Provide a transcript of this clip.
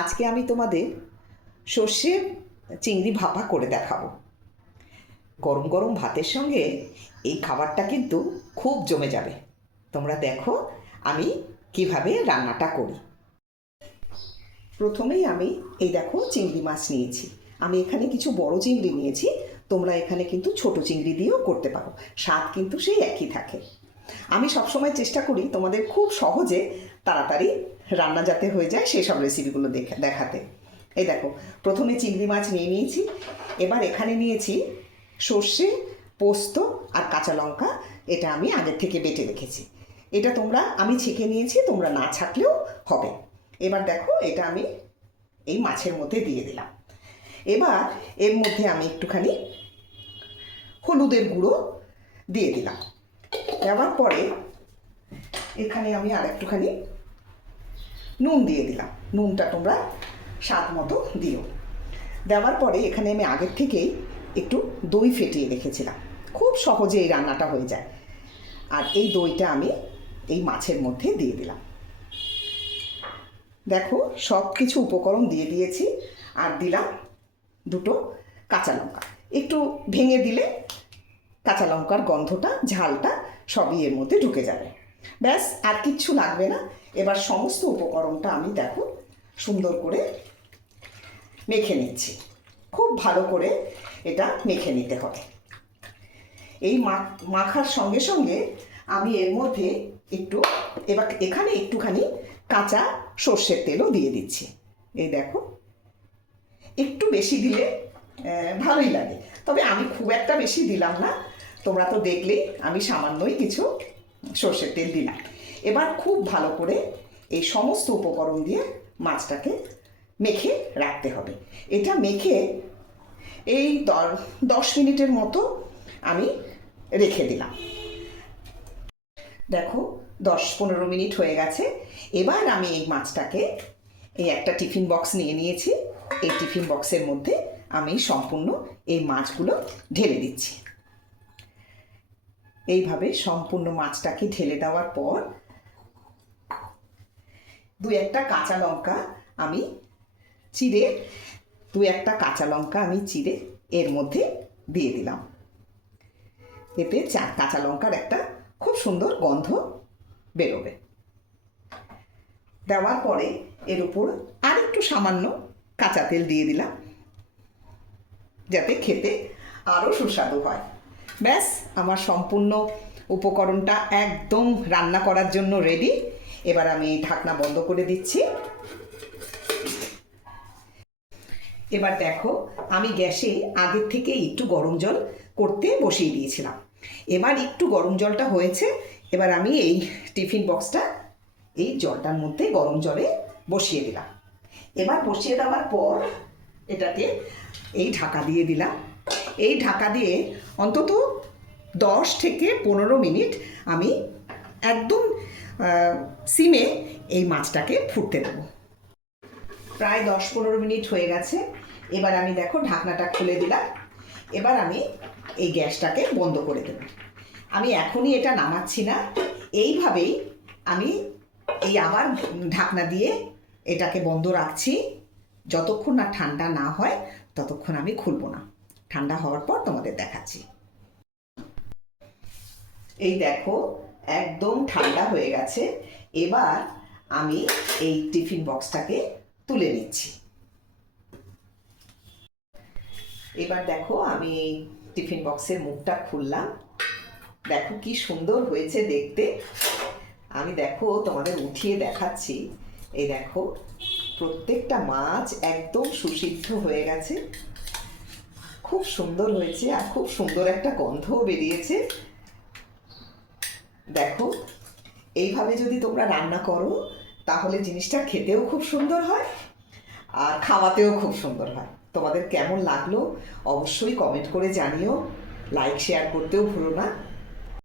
আজকে আমি তোমাদের সর্ষে চিংড়ি ভাপা করে দেখাবো। গরম গরম ভাতের সঙ্গে এই খাবারটা কিন্তু খুব জমে যাবে। তোমরা দেখো আমি কিভাবে রান্নাটা করি। প্রথমেই আমি এই দেখো চিংড়ি মাছ নিয়েছি। আমি এখানে কিছু বড় চিংড়ি নিয়েছি, তোমরা এখানে কিন্তু ছোট চিংড়ি দিয়েও করতে পারো, স্বাদ কিন্তু সেই একই থাকে। আমি সবসময় চেষ্টা করি তোমাদের খুব সহজে তাড়াতাড়ি রান্না যাতে হয়ে যায় সেসব রেসিপিগুলো দেখাতে। এই দেখো প্রথমে চিংড়ি মাছ নিয়ে নিয়েছি। এবার এখানে নিয়েছি সর্ষে, পোস্ত আর কাঁচা লঙ্কা। এটা আমি আগের থেকে বেটে রেখেছি। এটা আমি ছেঁকে নিয়েছি, তোমরা না ছাকলেও হবে। এবার দেখো এটা আমি এই মাছের মধ্যে দিয়ে দিলাম। এবার এর মধ্যে আমি একটুখানি হলুদের গুঁড়ো দিয়ে দিলাম। দেওয়ার পরে এখানে আমি আর একটুখানি নুন দিয়ে দিলাম। নুনটা তোমরা স্বাদ মতো দিও। দেওয়ার পরে এখানে আমি আগের থেকেই একটু দই ফেটিয়ে রেখেছিলাম, খুব সহজে এই রান্নাটা হয়ে যায়। আর এই দইটা আমি এই মাছের মধ্যে দিয়ে দিলাম। দেখো সব কিছু উপকরণ দিয়ে দিয়েছি। আর দিলাম দুটো কাঁচা লঙ্কা, একটু ভেঙে দিলে কাঁচা লঙ্কার গন্ধটা, ঝালটা সবই এর মধ্যে ঢুকে যাবে। ব্যাস, আর কিচ্ছু লাগবে না। এবার সমস্ত উপকরণটা আমি দেখো সুন্দর করে মেখে নিচ্ছি। খুব ভালো করে এটা মেখে নিতে হবে। এই মাখার সঙ্গে সঙ্গে আমি এর মধ্যে এখানে একটুখানি কাঁচা সর্ষের তেলও দিয়ে দিচ্ছি। এই দেখো একটু বেশি দিলে ভালোই লাগে, তবে আমি খুব একটা বেশি দিলাম না। তোমরা তো দেখলেই আমি সামান্যই কিছু সর্ষের তেল দিলাম। এবার খুব ভালো করে এই সমস্ত উপকরণ দিয়ে মাছটাকে মেখে রাখতে হবে। এটা মেখে এই 10 মিনিটের মতো আমি রেখে দিলাম। দেখো 10-15 মিনিট হয়ে গেছে। এবার আমি এই মাছটাকে এই একটা টিফিন বক্স নিয়ে নিয়েছি। এই টিফিন বক্সের মধ্যে আমি সম্পূর্ণ এই মাছগুলো ঢেলে দিচ্ছি। এইভাবে সম্পূর্ণ মাছটাকে ঢেলে দেওয়ার পর দু একটা কাঁচা লঙ্কা আমি চিড়ে এর মধ্যে দিয়ে দিলাম। এতে কাঁচা লঙ্কার একটা খুব সুন্দর গন্ধ বেরোবে। দেওয়ার পরে এর উপর আর একটু সামান্য কাঁচা তেল দিয়ে দিলাম, যাতে খেতে আরও সুস্বাদু হয়। ব্যাস, আমার সম্পূর্ণ উপকরণটা একদম রান্না করার জন্য রেডি। এবার আমি ঢাকনা বন্ধ করে দিচ্ছি। এবার দেখো আমি গ্যাসে আগের থেকে একটু গরম জল করতে বসিয়ে দিয়েছিলাম। এবার একটু গরম জলটা হয়েছে। এবার আমি এই টিফিন বক্সটা এই জলটার মধ্যে গরম জলে বসিয়ে দিলাম। এবার বসিয়ে দেওয়ার পর এটাকে এই ঢাকা দিয়ে দিলাম। এই ঢাকা দিয়ে অন্তত 10 থেকে 15 মিনিট আমি একদম সিমে এই মাছটাকে ফুটতে দেবো। প্রায় 10-15 মিনিট হয়ে গেছে। এবার আমি দেখো ঢাকনাটা খুলে দিলাম। এবার আমি এই গ্যাসটাকে বন্ধ করে দেব। আমি এখনই এটা নামাচ্ছি না, এইভাবেই আমি আবার ঢাকনা দিয়ে এটাকে বন্ধ রাখছি। যতক্ষণ না ঠান্ডা না হয় ততক্ষণ আমি খুলবো না। ঠান্ডা হওয়ার পর তোমাদের দেখাচ্ছি। এই দেখো একদম ঠান্ডা হয়ে গেছে। এবার আমি এই টিফিন বক্সটাকে তুলে নিচ্ছি। এবার দেখো আমি টিফিন বক্সের মুখটা খুললাম। দেখো কি সুন্দর হয়েছে দেখতে। আমি দেখো তোমাদের উঠিয়ে দেখাচ্ছি। এই দেখো প্রত্যেকটা মাছ একদম সুসিদ্ধ হয়ে গেছে, খুব সুন্দর হয়েছে আর খুব সুন্দর একটা গন্ধও বেরিয়েছে। দেখো এইভাবে যদি তোমরা রান্না করো তাহলে জিনিসটা খেতেও খুব সুন্দর হয় আর খাওয়াতেও খুব সুন্দর হয়। তোমাদের কেমন লাগলো অবশ্যই কমেন্ট করে জানিও। লাইক শেয়ার করতেও ভুলো না।